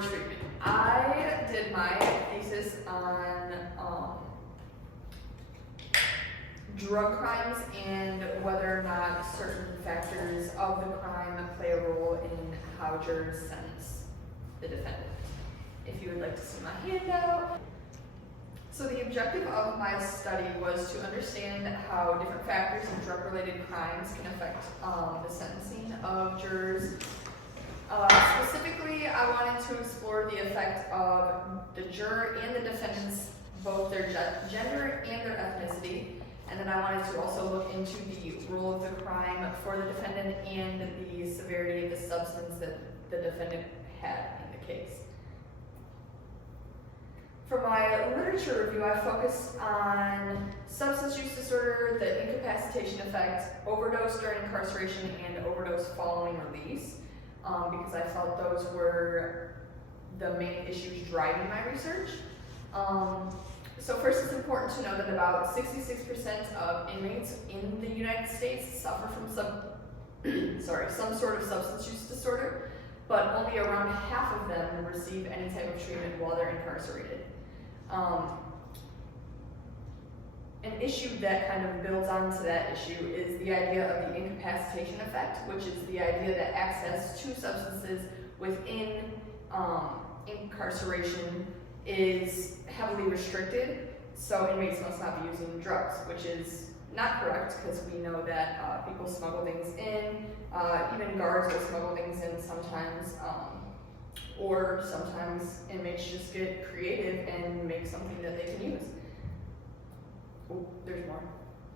for treatment. I did my thesis on drug crimes and whether or not certain factors of the crime play a role in how jurors sentence the defendant. If you would like to see my handout. So the objective of my study was to understand how different factors in drug-related crimes can affect the sentencing of jurors. Specifically, I wanted to explore the effect of the juror and the defendants, both their gender and their ethnicity. And then I wanted to also look into the role of the crime for the defendant and the severity of the substance that the defendant had in the case. For my literature review, I focused on substance use disorder, the incapacitation effect, overdose during incarceration, and overdose following release, because I felt those were the main issues driving my research. So first, it's important to know that about 66% of inmates in the United States suffer from some sort of substance use disorder, but only around half of them receive any type of treatment while they're incarcerated. An issue that kind of builds onto that issue is the idea of the incapacitation effect, which is the idea that access to substances within incarceration is heavily restricted, so inmates must not be using drugs, which is not correct because we know that people smuggle things in, even guards will smuggle things in sometimes, or sometimes inmates just get creative and make something that they can use. Oh, there's more.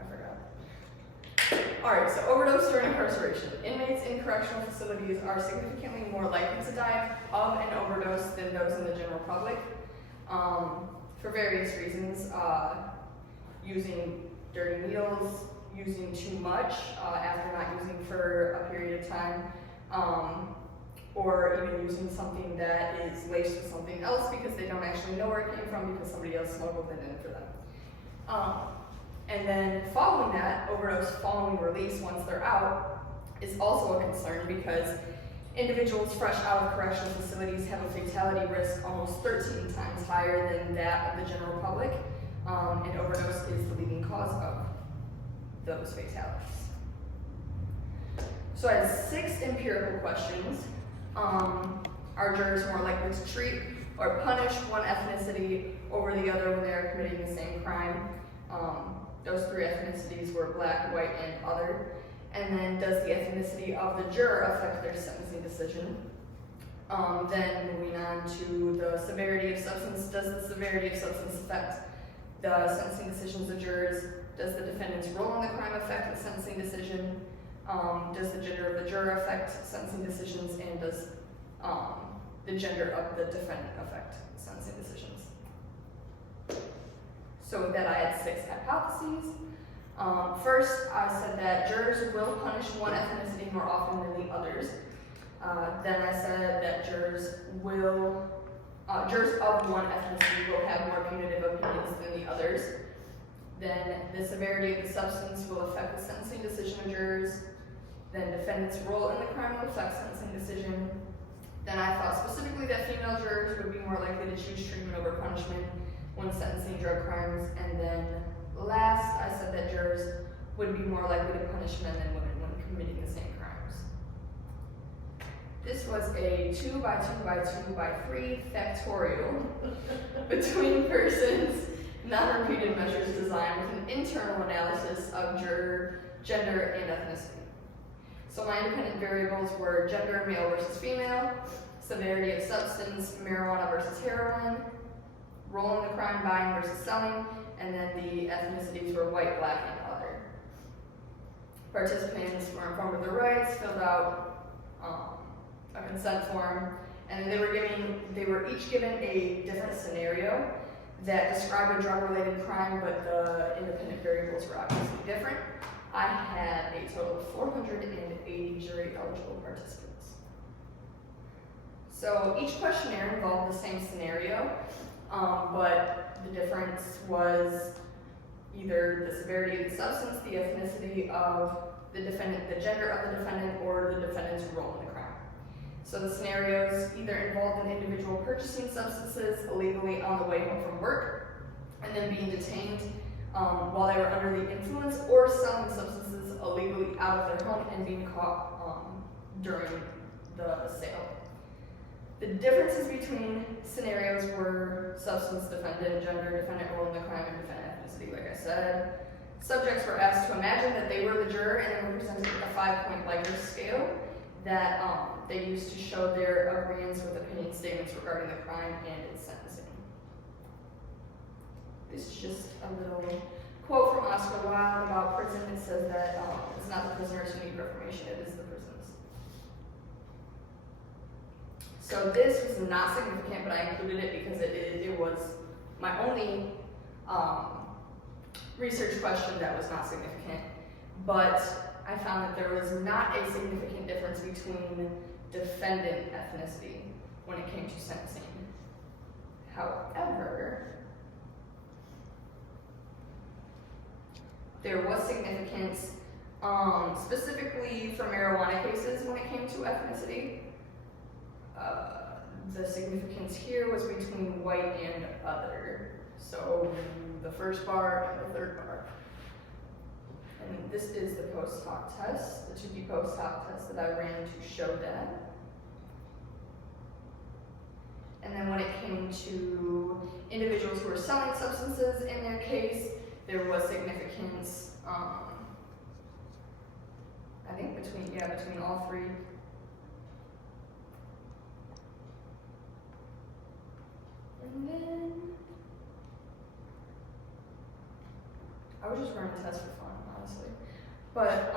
I forgot. Alright, so overdose during incarceration. Inmates in correctional facilities are significantly more likely to die of an overdose than those in the general public. For various reasons, using dirty needles, using too much after not using for a period of time, or even using something that is laced with something else because they don't actually know where it came from because somebody else smuggled it in for them. And then following that, overdose following release once they're out is also a concern because individuals fresh out of correctional facilities have a fatality risk almost 13 times higher than that of the general public, and overdose is the leading cause of those fatalities. So I had 6 empirical questions. Are jurors more likely to treat or punish one ethnicity over the other when they are committing the same crime? Those 3 ethnicities were black, white, and other. And then does the ethnicity of the juror affect their sentencing decision? Then moving on to the severity of substance, does the severity of substance affect the sentencing decisions of jurors? Does the defendant's role in the crime affect the sentencing decision? Does the gender of the juror affect sentencing decisions? And does the gender of the defendant affect sentencing decisions? So with that, I had 6 hypotheses. First, I said that jurors will punish one ethnicity more often than the others. Then I said that jurors of one ethnicity will have more punitive opinions than the others. Then the severity of the substance will affect the sentencing decision of jurors. Then defendant's role in the crime will affect sentencing decision. Then I thought specifically that female jurors would be more likely to choose treatment over punishment when sentencing drug crimes. And then last, I said that jurors would be more likely to punish men than women when committing the same crimes. This was a 2 by 2 by 2 by 3 factorial between persons, non-repeated measures design with an internal analysis of juror gender and ethnicity. So my independent variables were gender, male versus female, severity of substance, marijuana versus heroin, role in the crime, buying versus selling, and then the ethnicities were white, black, and other. Participants were informed of their rights, filled out a consent form, and they were each given a different scenario that described a drug-related crime, but the independent variables were obviously different. I had a total of 480 jury-eligible participants. So each questionnaire involved the same scenario, but the difference was either the severity of the substance, the ethnicity of the defendant, the gender of the defendant, or the defendant's role in the crime. So the scenarios either involved an individual purchasing substances illegally on the way home from work and then being detained while they were under the influence, or selling substances illegally out of their home and being caught during the sale. The differences between scenarios were substance, defendant, gender, defendant role in the crime, and defendant ethnicity, like I said. Subjects were asked to imagine that they were the juror and then were presented a 5-point Likert scale that they used to show their agreements with opinion statements regarding the crime and its sentencing. This is just a little quote from Oscar Wilde about prison. It says that it's not the prisoners who need reformation, it is the prisons. So this was not significant, but I included it because it was my only research question that was not significant. But I found that there was not a significant difference between defendant ethnicity when it came to sentencing. However, there was significance specifically for marijuana cases when it came to ethnicity. The significance here was between white and other. So the first bar and the third bar. And this is the post hoc test, the 2P post hoc test that I ran to show that. And then when it came to individuals who were selling substances in their case, there was significance, I think between all three. And then, I was just running a test for fun, honestly. But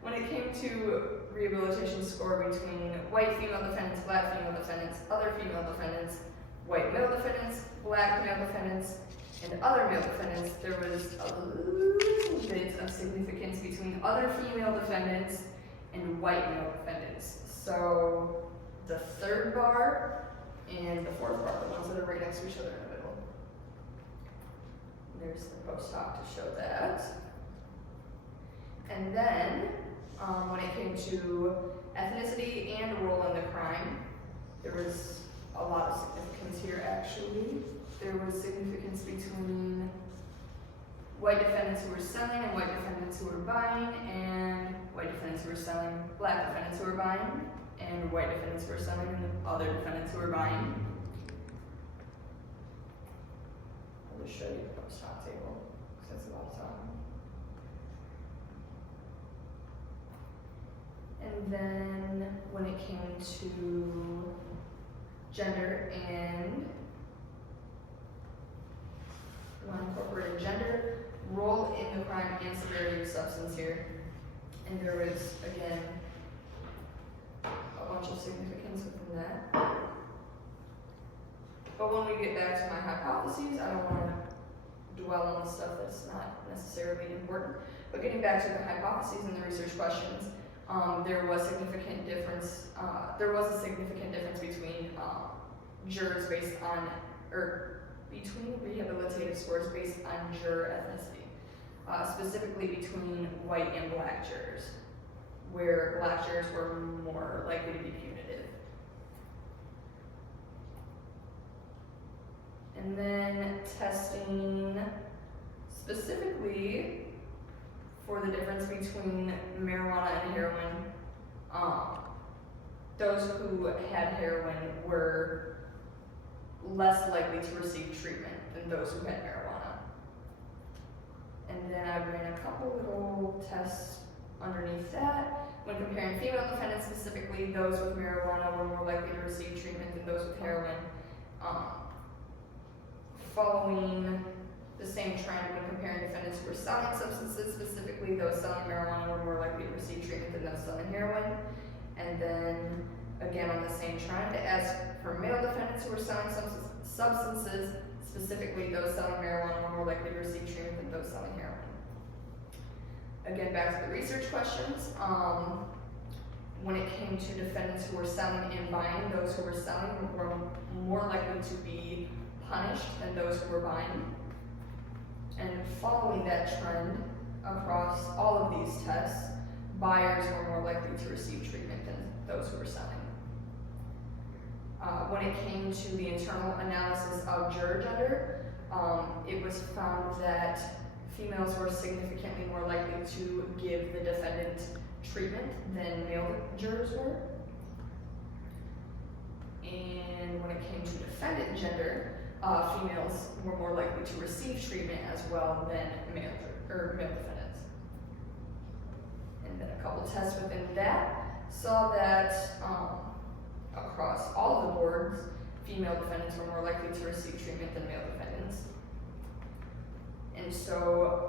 when it came to rehabilitation score between white female defendants, black female defendants, other female defendants, white male defendants, black male defendants, and other male defendants, there was a little bit of significance between other female defendants and white male defendants. So the third bar and the fourth bar, the ones that are right next to each other in the middle. There's the post hoc to show that. And then, when it came to ethnicity and role in the crime, there was a lot of significance here actually. There was significance between white defendants who were selling and white defendants who were buying, and white defendants who were selling, black defendants who were buying, and white defendants who were selling, and other defendants who were buying. I'll just show you the post hoc table, because that's a lot of time. And then when it came to gender and incorporated gender, role in the crime and severity of substance here. And there was, again, a bunch of significance within that. But when we get back to my hypotheses, I don't want to dwell on the stuff that's not necessarily important. But getting back to the hypotheses and the research questions, there was a significant difference between jurors based on, or between rehabilitative scores based on juror ethnicity, specifically between white and black jurors, where black jurors were more likely to be punitive. And then testing specifically for the difference between marijuana and heroin, those who had heroin were less likely to receive treatment than those who had marijuana. And then I ran a couple little tests underneath that. When comparing female defendants, specifically those with marijuana were more likely to receive treatment than those with heroin. Following the same trend when comparing defendants who were selling substances, specifically those selling marijuana were more likely to receive treatment than those selling heroin. And then, again on the same trend, as for male defendants who were selling substances, specifically those selling marijuana were more likely to receive treatment than those selling heroin. Again, back to the research questions. When it came to defendants who were selling and buying, those who were selling were more likely to be punished than those who were buying. And following that trend across all of these tests, buyers were more likely to receive treatment than those who were selling. When it came to the internal analysis of juror gender, it was found that females were significantly more likely to give the defendant treatment than male jurors were. And when it came to defendant gender, females were more likely to receive treatment as well than male defendants. And then a couple tests within that saw that across all of the boards, female defendants were more likely to receive treatment than male defendants. And so,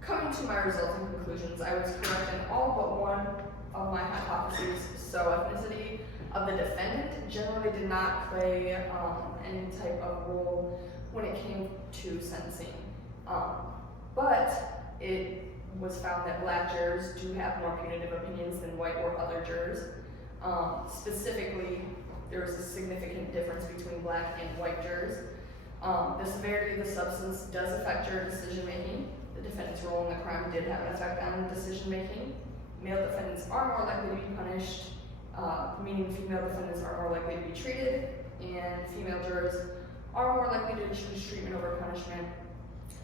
coming to my resulting conclusions, I was correct in all but one of my hypotheses. So, ethnicity of the defendant generally did not play any type of role when it came to sentencing. But it was found that black jurors do have more punitive opinions than white or other jurors. Specifically, there was a significant difference between black and white jurors. The severity of the substance does affect juror decision making. The defendant's role in the crime did have an effect on decision making. Male defendants are more likely to be punished, meaning female defendants are more likely to be treated, and female jurors are more likely to choose treatment over punishment,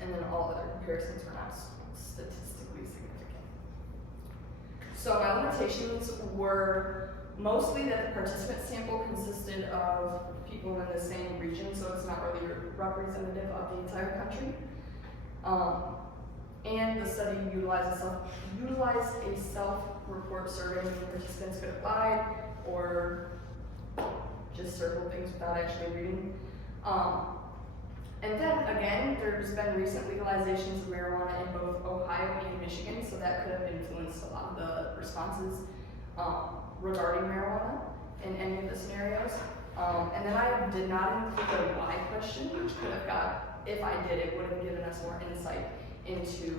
and then all other comparisons were not statistically significant. So my limitations were mostly that the participant sample consisted of people in the same region, so it's not really representative of the entire country. And the study utilized a self-report survey where participants could apply or just circle things without actually reading. And then again, there's been recent legalizations of marijuana in both Ohio and Michigan, so that could have influenced a lot of the responses regarding marijuana in any of the scenarios. And then I did not include a why question, which could have got, if I did, it would have given us more insight into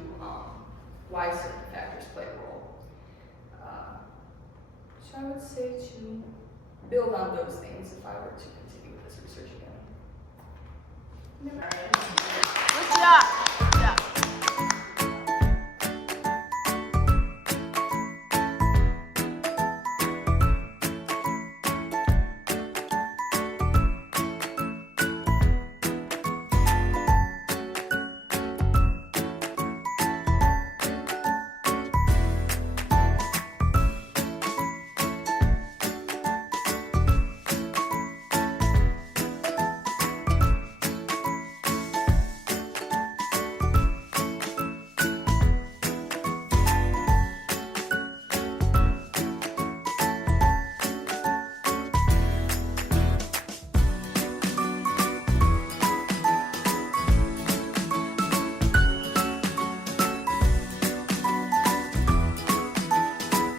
why certain factors play a role. So I would say to build on those things if I were to continue with this research again.